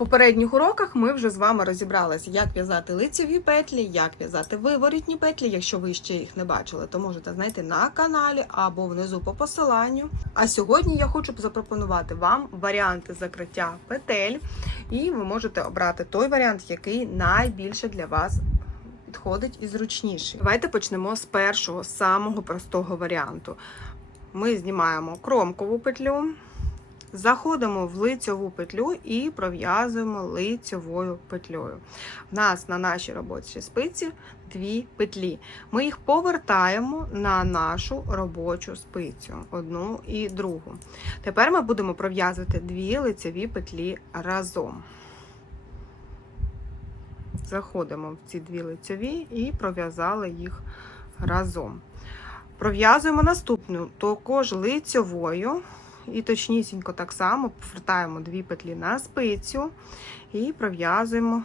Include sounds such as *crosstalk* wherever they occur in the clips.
попередніх уроках ми вже з вами розібралися, як в'язати лицеві петлі, як в'язати виворітні петлі. Якщо ви ще їх не бачили, то можете знайти на каналі або внизу по посиланню. А сьогодні я хочу запропонувати вам варіанти закриття петель, і ви можете обрати той варіант, який найбільше для вас підходить і зручніший. Давайте почнемо з першого, самого простого варіанту. Ми знімаємо кромкову петлю. Заходимо в лицьову петлю і пров'язуємо лицьовою петлею. У нас на нашій робочій спиці дві петлі. Ми їх повертаємо на нашу робочу спицю, одну і другу. Тепер ми будемо пров'язувати дві лицеві петлі разом. Заходимо в ці дві лицеві і пров'язали їх разом. Пров'язуємо наступну також лицьовою. І точнісінько так само повертаємо дві петлі на спицю і пров'язуємо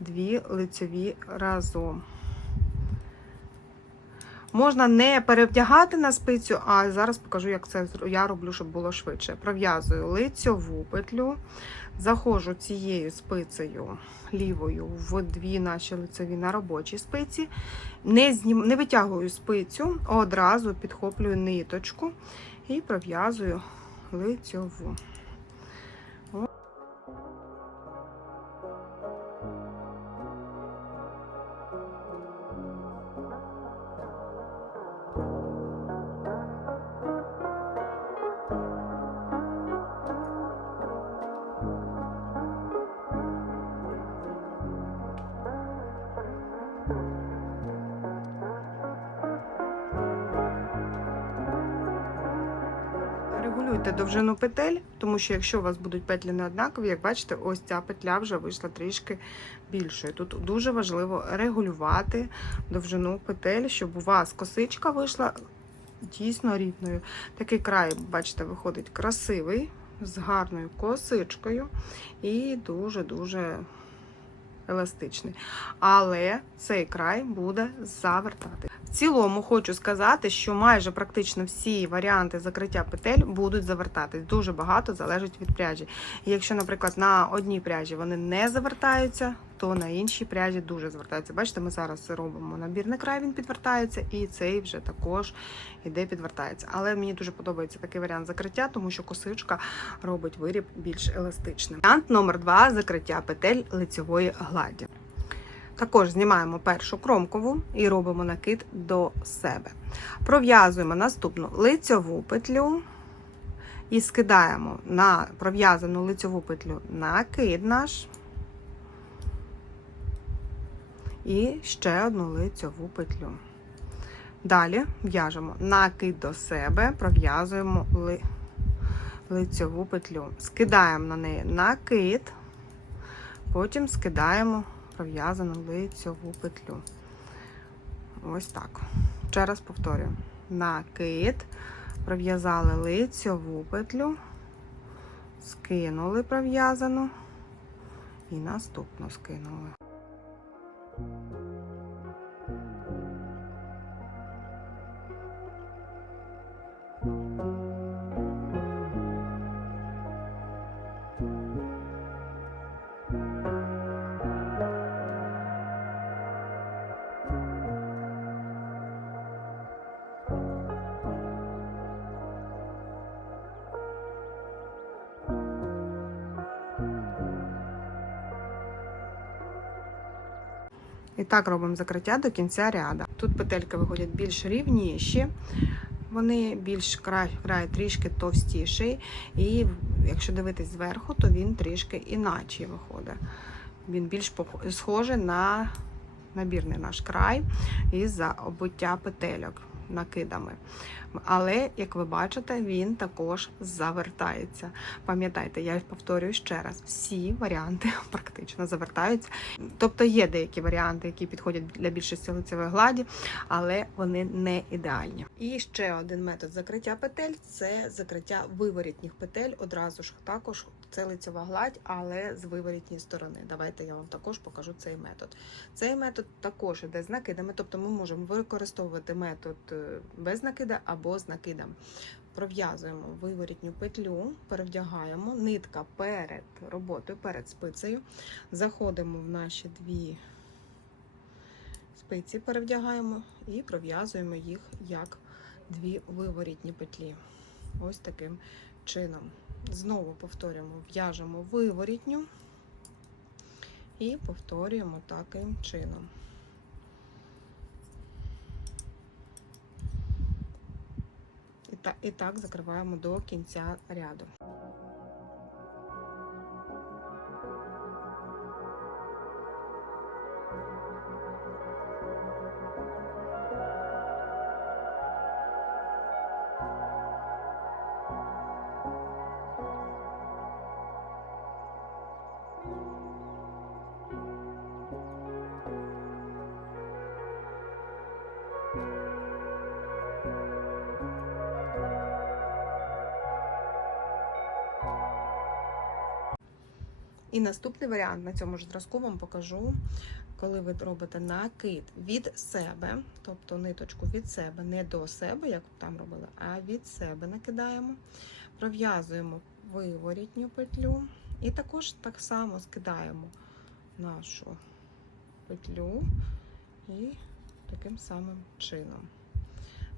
дві лицеві разом. Можна не перевдягати на спицю, а зараз покажу, як це я роблю, щоб було швидше. Пров'язую лицьову петлю, заходжу цією спицею лівою в дві наші лицеві на робочій спиці, не, знім, не витягую спицю, одразу підхоплюю ниточку і пров'язую лицьову. Регулюйте довжину петель, тому що якщо у вас будуть петлі не однакові, як бачите, ось ця петля вже вийшла трішки більшою. Тут дуже важливо регулювати довжину петель, щоб у вас косичка вийшла дійсно рівною. Такий край, бачите, виходить красивий, з гарною косичкою і дуже-дуже еластичний. Але цей край буде завертати. В цілому хочу сказати, що майже практично всі варіанти закриття петель будуть завертатись. Дуже багато залежить від пряжі. Якщо, наприклад, на одній пряжі вони не завертаються, то на іншій пряжі дуже звертаються. Бачите, ми зараз робимо набірний край, він підвертається, і цей вже також іде підвертається. Але мені дуже подобається такий варіант закриття, тому що косичка робить виріб більш еластичним. Варіант номер два закриття петель лицевої гладі. Також знімаємо першу кромкову і робимо накид до себе. Пров'язуємо наступну лицьову петлю і скидаємо на пров'язану лицьову петлю накид наш. І ще одну лицьову петлю. Далі в'яжемо накид до себе, пров'язуємо ли... лицьову петлю. Скидаємо на неї накид, потім скидаємо пров'язану лицьову петлю. Ось так. Ще раз повторюю. Накид, пров'язали лицьову петлю, скинули пров'язану і наступну скинули. Thank you. І так робимо закриття до кінця ряду. Тут петельки виходять більш рівніші, вони більш край, край трішки товстіший. І якщо дивитись зверху, то він трішки іначе виходить. Він більш схожий на набірний наш край із-за обуття петельок накидами. Але, як ви бачите, він також завертається. Пам'ятайте, я повторюю ще раз: всі варіанти *laughs* практично завертаються. Тобто є деякі варіанти, які підходять для більшості лицевої гладі, але вони не ідеальні. І ще один метод закриття петель це закриття виворітніх петель. Одразу ж також це лицева гладь, але з виворітньої сторони. Давайте я вам також покажу цей метод. Цей метод також іде з накидами, тобто ми можемо використовувати метод е, без накида або з накидом. Пров'язуємо виворітню петлю, перевдягаємо, нитка перед роботою, перед спицею. Заходимо в наші дві спиці, перевдягаємо і пров'язуємо їх як дві виворітні петлі. Ось таким чином. Знову повторюємо, в'яжемо виворітню і повторюємо таким чином. І так, закриваємо до кінця ряду. І наступний варіант на цьому ж зразку вам покажу, коли ви робите накид від себе, тобто ниточку від себе, не до себе, як там робили, а від себе накидаємо, пров'язуємо виворітню петлю і також так само скидаємо нашу петлю і таким самим чином.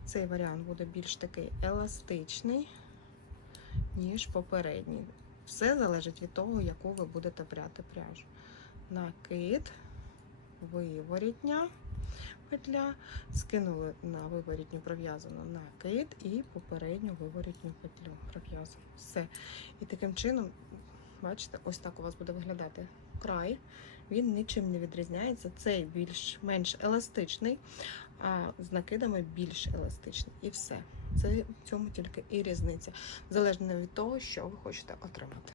Цей варіант буде більш такий еластичний, ніж попередній. Все залежить від того, яку ви будете брати пряжу. Накид, виворітня петля, скинули на виворітню пров'язану накид і попередню виворітню петлю пров'язану. Все. І таким чином, бачите, ось так у вас буде виглядати край. Він нічим не відрізняється. Цей більш-менш еластичний, а з накидами більш еластичний. І все. Це в цьому тільки і різниця, залежно від того, що ви хочете отримати.